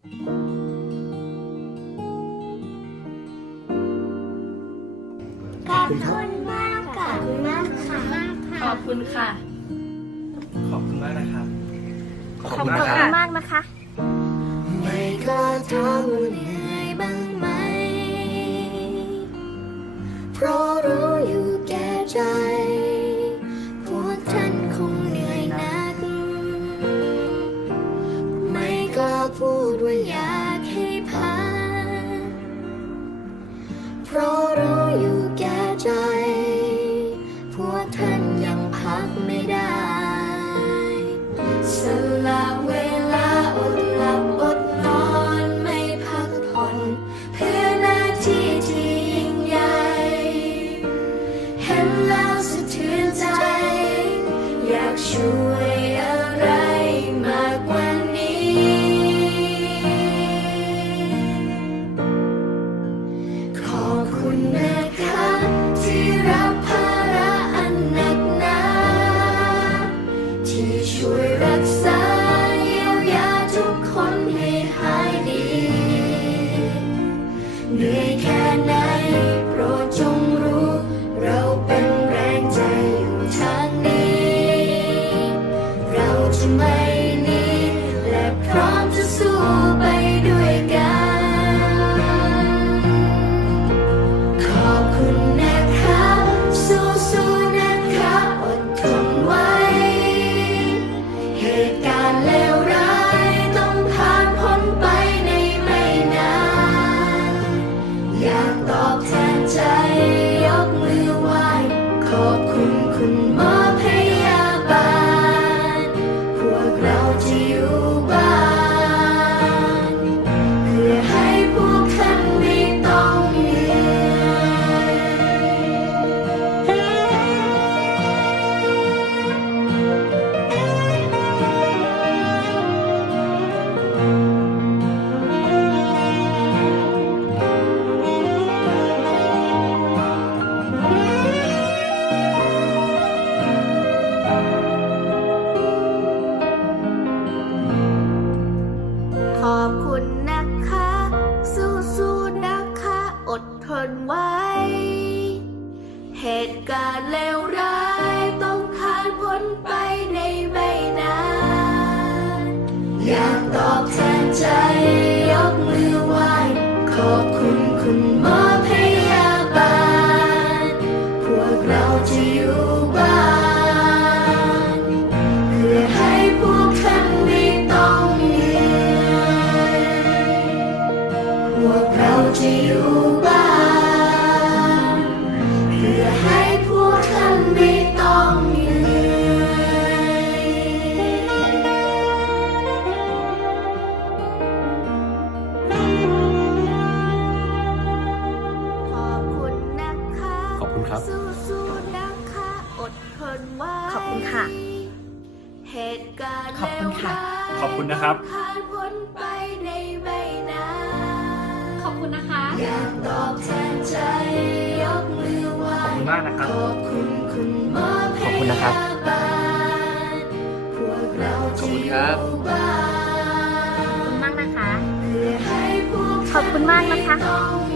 ขอบคุณมากขอบคุณมากค่ะขอบคุณค่ะ ขอบคุณมากนะครับ ขอบคุณมากนะคะ ไม่ก็ถามว่าเหนื่อยบ้างไหม เพราะรู้อยู่แก่ใจ ว่าอยากให้พักเพราะรู้อยู่แก่ใจพวกเธอ เร ตุการณ์เลวร้ายต้องผ่านพ้นไปในไม่นาน อยากตอบแทนใจยกมือไหว้ขอบคุณคุณหมอพยาบาล พวกเราจะอยู่ คุณครับสู้ๆนะคะอดทนไว้ขอบคุณค่ะ เหตุการณ์ขอบคุณค่ะ ขอบคุณนะครับ ผ่านพ้นไปในไม่นานขอบคุณนะคะ อยากตอบแทนใจยกมือไหว้ ขอบคุณมากนะครับ ขอบคุณคุณหมอพขอบคุณนะครับยาบาลพวกเราขอบจะคุณอครัยู่บบ้านขอบคุณมากนะคะ เพื่อให้พวกขอบคุณมากนะคะท่านไม่ต้อง